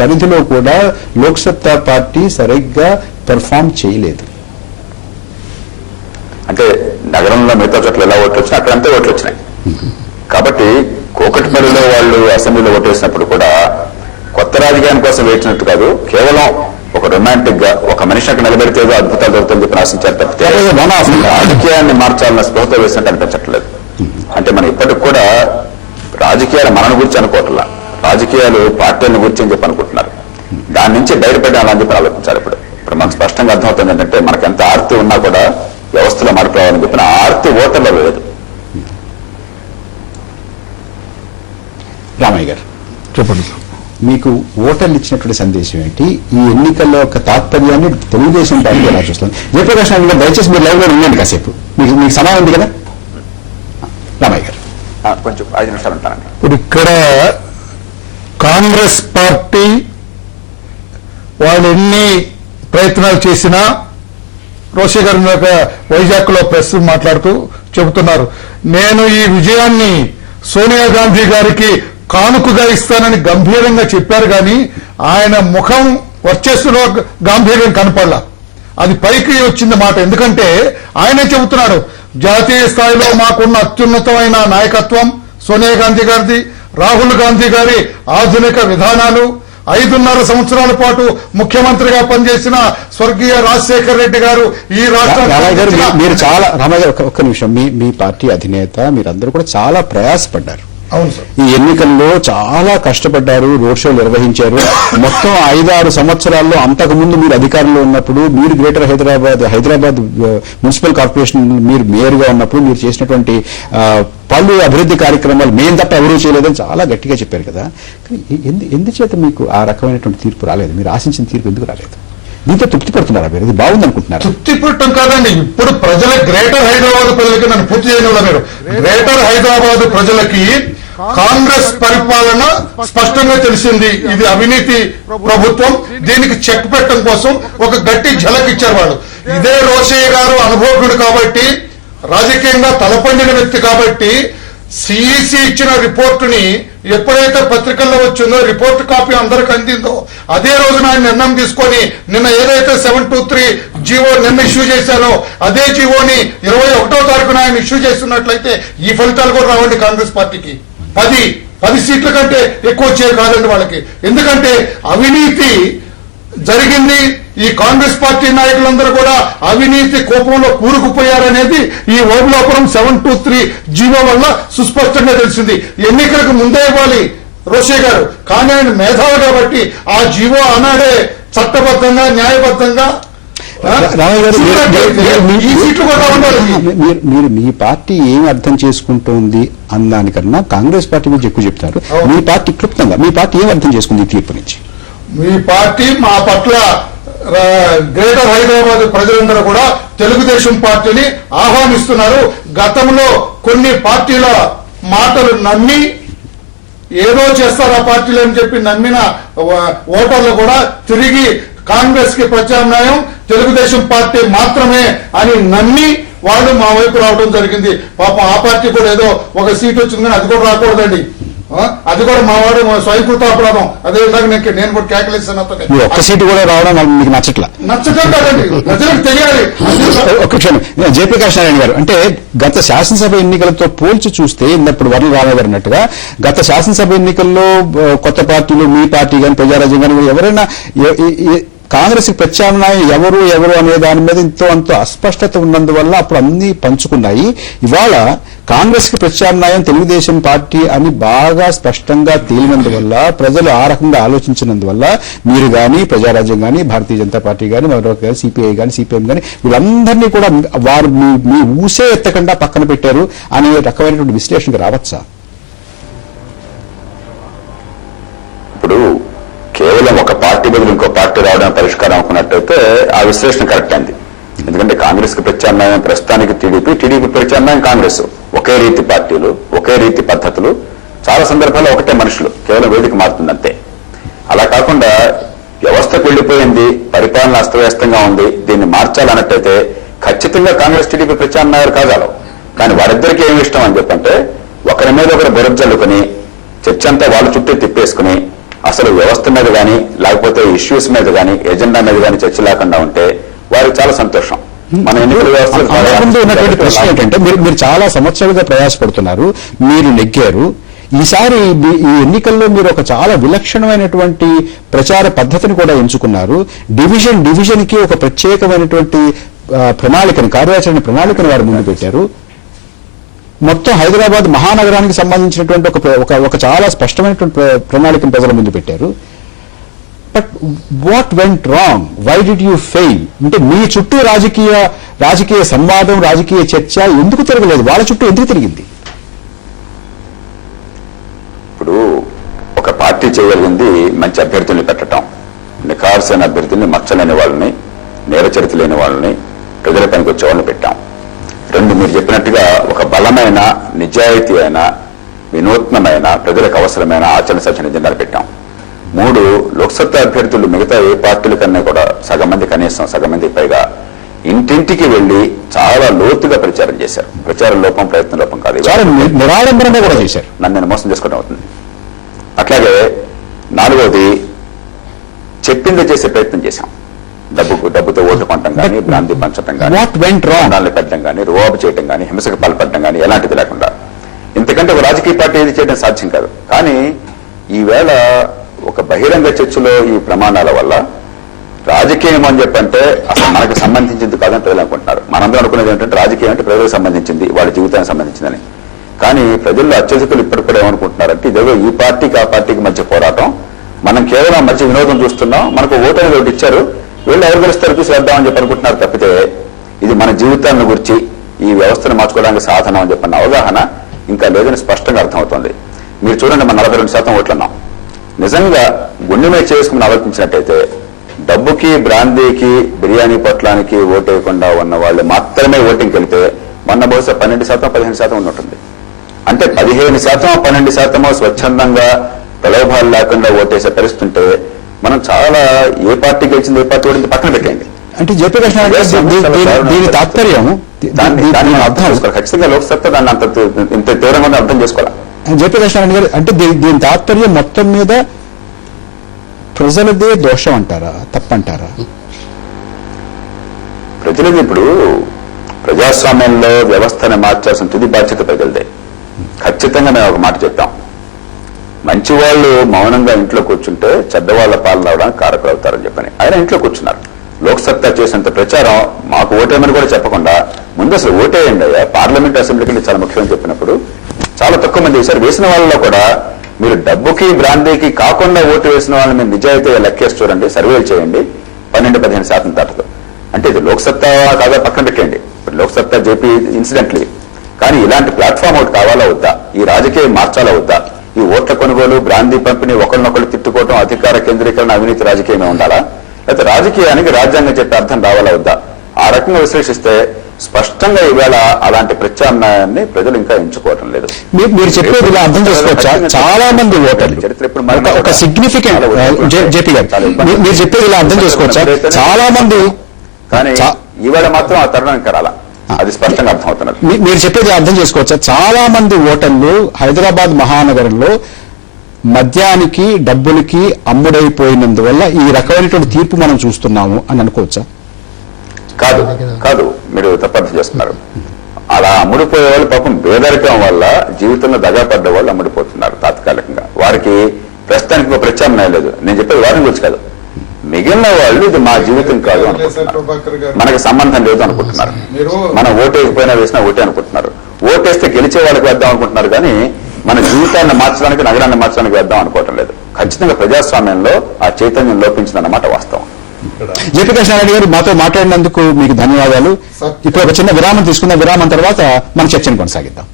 పరిధిలో కూడా లోక్సత్తా పార్టీ సరిగ్గా పెర్ఫామ్ చేయలేదు. అంటే నగరంలో మిగతా చోట్ల ఎలా ఓట్లు వచ్చినా అక్కడంతా ఓట్లు వచ్చినాయి. కాబట్టి కూకట్పల్లిలో వాళ్ళు అసెంబ్లీలో ఓటు వేసినప్పుడు కూడా కొత్త రాజకీయాన్ని కోసం వేచినట్టు కాదు, కేవలం ఒక రొమాంటిక్ గా ఒక మనిషి అక్కడ నిలబెడితే ఏదో అద్భుతాలు జరుగుతుందని చెప్పి ఆశించారు తప్పితే రాజకీయాన్ని మార్చాలన్న స్పృహతో వేసినట్టు అనిపించట్లేదు. అంటే మనం ఇప్పటికి కూడా రాజకీయాలు మనను గురించి అనుకోవట్లా, రాజకీయాలు పార్టీలను గురించి అని చెప్పి అనుకుంటున్నారు. దాని నుంచి బయటపడాలని చెప్పి ఆలోచించారు. ఇప్పుడు మనకు స్పష్టంగా అర్థమవుతుంది ఏంటంటే మనకు ఎంత ఆర్తి ఉన్నా కూడా వ్యవస్థలో మార్పు రావాలని చెప్పిన ఆర్తి ఓటర్లో లేదు. రామయ్య గారు చెప్పండి, మీకు ఓటర్లు ఇచ్చినటువంటి సందేశం ఏంటి? ఈ ఎన్నికల్లో ఒక తాత్పర్యాన్ని తెలుగుదేశం పార్టీ ఎలా చూస్తుంది? జయప్రకాష్ నాయుడు గారు దయచేసి మీరు లైవ్ లో ఉండండి కాసేపు, మీకు సమయం ఉంది కదా. రామయ్య గారు కొంచెం 5 నిమిషాలు ఉంటానండి. ఇప్పుడు ఇక్కడ కాంగ్రెస్ పార్టీ వాళ్ళు ఎన్ని ప్రయత్నాలు చేసినా, రోషే గారు వైజాగ్ లో ప్రెస్ మాట్లాడుతూ చెబుతున్నారు, నేను ఈ విజయాన్ని సోనియా గాంధీ గారికి కానుకగా ఇస్తానని గంభీరంగా చెప్పారు. కానీ ఆయన ముఖం వర్చస్సులో గాంభీర్యం కనపడలా, అది పైకి వచ్చింది మాట. ఎందుకంటే ఆయనే చెబుతున్నాడు, జాతీయ స్థాయిలో మాకున్న అత్యున్నతమైన నాయకత్వం సోనియా గాంధీ గారిది, రాహుల్ గాంధీ గారి ఆధునిక విధానాలు, 5.5 సంవత్సరాల పాటు ముఖ్యమంత్రిగా పనిచేసిన స్వర్గీయ రాజశేఖర్ రెడ్డి గారు ఈ రాష్ట్రానికి. మీరు చాలా రామయ్య గారు ఒక్క నిమిషం, మీ పార్టీ అధినేత మీరందరూ కూడా చాలా ప్రయాసపడ్డారు. అవును సార్, ఈ ఎన్నికల్లో చాలా కష్టపడ్డారు, రోడ్ షోలు నిర్వహించారు. మొత్తం 5-6 సంవత్సరాల్లో అంతకుముందు మీరు అధికారంలో ఉన్నప్పుడు, మీరు గ్రేటర్ హైదరాబాద్ మున్సిపల్ కార్పొరేషన్ మీరు మేయర్గా ఉన్నప్పుడు మీరు చేసినటువంటి పలు అభివృద్ధి కార్యక్రమాలు మేము తప్ప ఎవరూ చేయలేదని చాలా గట్టిగా చెప్పారు కదా. ఎందుచేత మీకు ఆ రకమైనటువంటి తీర్పు రాలేదు? మీరు ఆశించిన తీర్పు ఎందుకు రాలేదు? దీంతో తృప్తి పడుతున్నారా? మీరు ఇది బాగుంది అనుకుంటున్నారు? తృప్తి పడటం కాదండి, ఇప్పుడు ప్రజల గ్రేటర్ హైదరాబాద్ ప్రజలకి నన్ను పూర్తి చేయడం మీరు గ్రేటర్ హైదరాబాద్ ప్రజలకి కాంగ్రెస్ పరిపాలన స్పష్టంగా తెలిసింది. ఇది అవినీతి ప్రభుత్వం, దీనికి చెక్ పెట్టడం కోసం ఒక గట్టి ఝలక్ ఇచ్చారు వాళ్ళు. ఇదే రోషయ్య గారు అనుభవజ్ఞుడు కాబట్టి, రాజకీయంగా తలపండిన వ్యక్తి కాబట్టి, సిఈసి ఇచ్చిన రిపోర్టుని ఎప్పుడైతే పత్రికల్లో వచ్చిందో, రిపోర్టు కాపీ అందరికి అందిందో, అదే రోజున ఆయన నిర్ణయం తీసుకొని నిన్న ఏదైతే 723 జీవో నిన్న ఇష్యూ చేశారో అదే జీవోని 21వ తారీఖున ఆయన ఇష్యూ చేస్తున్నట్లయితే ఈ ఫలితాలు కూడా రావండి కాంగ్రెస్ పార్టీకి. 10 సీట్ల కంటే ఎక్కువ వచ్చేది కాదండి వాళ్ళకి. ఎందుకంటే అవినీతి జరిగింది. ఈ కాంగ్రెస్ పార్టీ నాయకులందరూ కూడా అవినీతి కోపంలో కూరుకుపోయారనేది ఈ ఓబులాపురం 723 జీవో వల్ల సుస్పష్టంగా తెలిసింది. ఎన్నికలకు ముందే ఇవ్వాలి రోషే గారు, కానీ ఆయన మేధావి కాబట్టి ఆ జీవో ఆనాడే చట్టబద్ధంగా న్యాయబద్ధంగా మీరు మీ పార్టీ ఏమి అర్థం చేసుకుంటోంది అన్నదానికన్నా కాంగ్రెస్ పార్టీ గురించి ఎక్కువ చెప్తారు. మీ పార్టీ క్లుప్తంగా మీ పార్టీ ఏం అర్థం చేసుకుంది ఈ తీర్పు నుంచి? మీ పార్టీ మా పట్ల గ్రేటర్ హైదరాబాద్ ప్రజలందరూ కూడా తెలుగుదేశం పార్టీని ఆహ్వానిస్తున్నారు. గతంలో కొన్ని పార్టీల మాటలు నమ్మి ఏదో చేస్తారు ఆ పార్టీలు అని చెప్పి నమ్మిన ఓటర్లు కూడా తిరిగి కాంగ్రెస్ కి ప్రత్యామ్నాయం తెలుగుదేశం పార్టీ మాత్రమే అని నమ్మి వాళ్ళు మా వైపు రావడం జరిగింది. పాపం ఆ పార్టీ కూడా ఏదో ఒక సీట్ వచ్చింది కానీ అది కూడా రాకూడదండి. అది కూడా మా వాడు స్వయంకృత అపరాధం. అదే విధంగా నేను కూడా కేకలేసాను. ఒక్క సీటు కూడా రావడం మీకు నచ్చటం కాదండి, ప్రజలకు తెలియాలి. ఒక క్షణం, జయప్రకాష్ నారాయణ గారు, అంటే గత శాసనసభ ఎన్నికలతో పోల్చి చూస్తే ఇన్నప్పుడు వరల రామయ్య గారు అన్నట్టుగా గత శాసనసభ ఎన్నికల్లో కొత్త పార్టీలు, మీ పార్టీ కానీ ప్రజారాజ్యం కానీ ఎవరైనా కాంగ్రెస్ కి ప్రత్యామ్నాయం ఎవరు అనే దాని మీద అంత అస్పష్టత ఉన్నందువల్ల అప్పుడు అన్ని పంచుకున్నాయి. ఇవాళ కాంగ్రెస్ కి ప్రత్యామ్నాయం తెలుగుదేశం పార్టీ అని బాగా స్పష్టంగా తేలినందువల్ల, ప్రజలు ఆ రకంగా ఆలోచించినందువల్ల మీరు కానీ ప్రజారాజ్యం కానీ భారతీయ జనతా పార్టీ కానీ మరొక కానీ సిపిఐ కానీ సిపిఎం కానీ వీళ్ళందరినీ కూడా వారు మీ ఊసే ఎత్తకుండా పక్కన పెట్టారు అనే రకమైనటువంటి విశ్లేషణకు రావచ్చా? ఇప్పుడు కేవలం ఒక పార్టీ బదులు ఇంకో పార్టీ రావడానికి పరిష్కారం అనుకున్నట్టయితే ఆ విశ్లేషణ కరెక్ట్ అయింది. ఎందుకంటే కాంగ్రెస్ కి ప్రత్యామ్నాయం ప్రస్తుతానికి టీడీపీ ప్రత్యామ్నాయం కాంగ్రెస్. ఒకే రీతి పార్టీలు, ఒకే రీతి పద్ధతులు, చాలా సందర్భాల్లో ఒకటే మనుషులు, కేవలం వేదిక మారుతుందంతే. అలా కాకుండా వ్యవస్థకు వెళ్లిపోయింది, పరిపాలన అస్తవ్యస్తంగా ఉంది, దీన్ని మార్చాలన్నట్టయితే ఖచ్చితంగా కాంగ్రెస్ టీడీపీ ప్రత్యామ్నాయాలు కాగలవు. కానీ వారిద్దరికీ ఏమి ఇష్టం అని చెప్పంటే ఒకరి మీద ఒకరు బురద జల్లుకుని చర్చ అంతా వాళ్ళ చుట్టూ తిప్పేసుకుని అసలు వ్యవస్థ మీద కానీ ఇష్యూస్ మీద కానీ ఎజెండా మీద కానీ చర్చ లేకుండా ఉంటే వారికి చాలా సంతోషం. మన ఎన్నికల అంతకుముందు ఉన్నటువంటి ప్రశ్న వ్యవస్థ ఏంటంటే మీరు చాలా సంవత్సరాలుగా ప్రయాసపడుతున్నారు, మీరు నెగ్గారు. ఈసారి ఈ ఎన్నికల్లో మీరు ఒక చాలా విలక్షణమైనటువంటి ప్రచార పద్ధతిని కూడా ఎంచుకున్నారు. డివిజన్ కి ఒక ప్రత్యేకమైనటువంటి ప్రణాళికను, కార్యాచరణ ప్రణాళికను వారు ముందు పెట్టారు. మొత్తం హైదరాబాద్ మహానగరానికి సంబంధించినటువంటి ఒక చాలా స్పష్టమైనటువంటి ప్రణాళికను ప్రజల ముందు పెట్టారు. But what went wrong? Why did you fail? అంటే మీ చుట్టూ రాజకీయ సంవాదం, రాజకీయ చర్చ ఎందుకు తిరగలేదు? వాళ్ళ చుట్టూ ఎందుకు తిరిగింది? ఇప్పుడు ఒక పార్టీ చేయగలిగింది మంచి అభ్యర్థుల్ని పెట్టడం, నిఖార్సైన అభ్యర్థుల్ని, మచ్చలేని వాళ్ళని, నేరచరిత లేని వాళ్ళని, ప్రజల పనికి వచ్చే వాళ్ళని పెట్టాం. 2, మీరు చెప్పినట్టుగా ఒక బలమైన, నిజాయితీ అయిన, వినూత్నమైన, ప్రజలకు అవసరమైన ఆచరణ సచన ఎజెండాలు పెట్టాం. 3, లోక్సత్తా అభ్యర్థులు మిగతా ఏ పార్టీల కన్నా కూడా సగం మంది, కనీసం సగం మంది పైగా ఇంటింటికి వెళ్లి చాలా లోతుగా ప్రచారం చేశారు. ప్రచార లోపం, ప్రయత్న లోపం కాదు, చాలా నిరాడంబరంగా కూడా చేశారు. నన్ను నేను మోసం చేసుకోవడం అవుతుంది. అట్లాగే 4వది, చెప్పింది చేసే ప్రయత్నం చేశాం. డబ్బుతో ఓట్లు కొనడం కానీ, భ్రాంతి పంచడం కానీ, ప్రాణాలను పెట్టడం కానీ, రువాబు చేయడం కానీ, హింసకు పాల్పడడం కానీ ఎలాంటిది లేకుండా. ఇంతకంటే ఒక రాజకీయ పార్టీ ఏది చేయడం సాధ్యం కాదు. కానీ ఈవేళ ఒక బహిరంగ చర్చలో ఈ ప్రమాణాల వల్ల రాజకీయం అని చెప్పంటే అసలు మనకు సంబంధించింది కాదని ప్రజలు అనుకుంటున్నారు. మనందరూ అనుకునేది ఏంటంటే రాజకీయం అంటే ప్రజలకు సంబంధించింది, వాళ్ళ జీవితానికి సంబంధించిందని. కానీ ప్రజల్లో అత్యధికులు ఇప్పటికి కూడా ఏమనుకుంటున్నారంటే ఇదేదో ఈ పార్టీకి ఆ పార్టీకి మధ్య పోరాటం, మనం కేవలం మధ్య వినోదం చూస్తున్నాం, మనకు ఓటు అనేది ఒకటి ఇచ్చారు, వీళ్ళు ఎవరు గెలుస్తారు చూసి వేద్దామని చెప్పి అనుకుంటున్నారు తప్పితే ఇది మన జీవితాన్ని గురించి, ఈ వ్యవస్థను మార్చుకోవడానికి సాధనం అని చెప్పిన అవగాహన ఇంకా లేదని స్పష్టంగా అర్థమవుతుంది. మీరు చూడండి, మన 42% ఓట్లున్నాం. నిజంగా గుండె మీద చేసుకుని ఆలోచించినట్టయితే డబ్బుకి, బ్రాందీకి, బిర్యానీ పొట్లానికి ఓటేయకుండా ఉన్న వాళ్ళు మాత్రమే ఓటింగ్కి వెళ్తే మొన్న బహుశా 12%, 15% ఉన్నట్టుంది. అంటే 15%, 12% స్వచ్ఛందంగా ప్రలోభాలు లేకుండా ఓటేసే పరిస్థితి ఉంటే మనం చాలా ఏ పార్టీ గెలిచింది, ఏ పార్టీ ఓడింది పక్కన పెట్టండి. అంటే జేపీ కృష్ణ దీని తాత్పర్యం, దాన్ని అర్థం చేసుకోవాలి. ఖచ్చితంగా లోక్సత్తా దాన్ని అంత ఇంత తీవ్రంగా అర్థం చేసుకోవాలి. జేపీ కృష్ణారెడ్డి గారు, అంటే దీని తాత్పర్యం మొత్తం మీద ప్రజలదే దోషం అంటారా, తప్పంటారా? ప్రజలది ఇప్పుడు ప్రజాస్వామ్యంలో వ్యవస్థను మార్చాల్సిన తుది బాధ్యత ప్రజలదే. ఖచ్చితంగా మేము ఒక మాట చెప్తాం, మంచి వాళ్ళు మౌనంగా ఇంట్లో కూర్చుంటే చెడ్డవాళ్ల పాలన రావడానికి కారకులు అవుతారని చెప్పని ఆయన ఇంట్లో కూర్చున్నారు. లోక్సత్తా చేసినంత ప్రచారం మాకు ఓటేయమని కూడా చెప్పకుండా ముందు అసలు ఓటేయండి అయ్యా, పార్లమెంట్ అసెంబ్లీకి చాలా ముఖ్యమని చెప్పినప్పుడు చాలా తక్కువ మంది వేశారు. వేసిన వాళ్ళలో కూడా మీరు డబ్బుకి, బ్రాందీకి కాకుండా ఓటు వేసిన వాళ్ళని మీరు నిజాయితీగా లెక్కేసి చూడండి, సర్వేలు చేయండి, 12-15% దాటదు. అంటే ఇది లోక్సత్తా కాదా పక్కన పెట్టండి, ఇప్పుడు లోక్సత్తా జేపీ ఇన్సిడెంట్లీ, కానీ ఇలాంటి ప్లాట్ఫామ్ ఒకటి కావాలా వద్దా, ఈ రాజకీయం మార్చాలా వద్దా, ఈ ఓట్ల కొనుగోలు, బ్రాందీ పంపిణీ, ఒకరినొకరు తిట్టుకోవడం, అధికార కేంద్రీకరణ, అవినీతి రాజకీయమే ఉండాలా, లేకపోతే రాజకీయానికి రాజ్యాంగం చెప్పే అర్థం రావాలా వద్దా? ఆ రకంగా విశ్లేషిస్తే స్పష్టంగా ఈవేళ అలాంటి ప్రత్యామ్నాయాన్ని ప్రజలు ఇంకా ఎంచుకోవటం లేదు. మీరు చెప్పేది ఇలా అర్థం చేసుకోవచ్చా? చాలా మంది ఓటర్లు ఒక సిగ్నిఫికెంట్, జేపీ గారు మీరు చెప్పేది ఇలా అర్థం చేసుకోవచ్చా? చాలా మంది, కానీ ఈవేళ మాత్రం ఆ తరుణం ఇంకా రాలా, అది స్పష్టంగా అర్థమవుతున్నది. మీరు చెప్పేది అర్థం చేసుకోవచ్చా? చాలా మంది ఓటర్లు హైదరాబాద్ మహానగరంలో మద్యానికి, డబ్బులకి అమ్ముడైపోయినందువల్ల ఈ రకమైనటువంటి తీర్పు మనం చూస్తున్నాము అని అనుకోవచ్చా? కాదు కాదు, మీరు తప్పర్థం చేస్తున్నారు. అలా అమ్ముడిపోయే వాళ్ళు పాపం పేదరికం వల్ల జీవితంలో దగాపడ్డ వాళ్ళు అమ్ముడిపోతున్నారు తాత్కాలికంగా. వారికి ప్రస్తుతానికి ప్రత్యామ్నాయం లేదు. నేను చెప్పేది వారిని గురించి కాదు, మిగిలిన వాళ్ళు ఇది మా జీవితం కాదు అనుకుంటున్నారు, మనకి సంబంధం లేదు అనుకుంటున్నారు. మనం ఓటేకపోయినా వేసినా ఓటే అనుకుంటున్నారు. ఓటేస్తే గెలిచే వాళ్ళకి వేద్దాం అనుకుంటున్నారు, కానీ మన జీవితాన్ని మార్చడానికి, నగరాన్ని మార్చడానికి వేద్దాం అనుకోవటం లేదు. ఖచ్చితంగా ప్రజాస్వామ్యంలో ఆ చైతన్యం లోపించిందన్నమాట వాస్తవం. జేపీ కృష్ణారెడ్డి గారు మాతో మాట్లాడినందుకు మీకు ధన్యవాదాలు. ఇప్పుడు ఒక చిన్న విరామం తీసుకుందాం. విరామం తర్వాత మన చర్చను కొనసాగిద్దాం.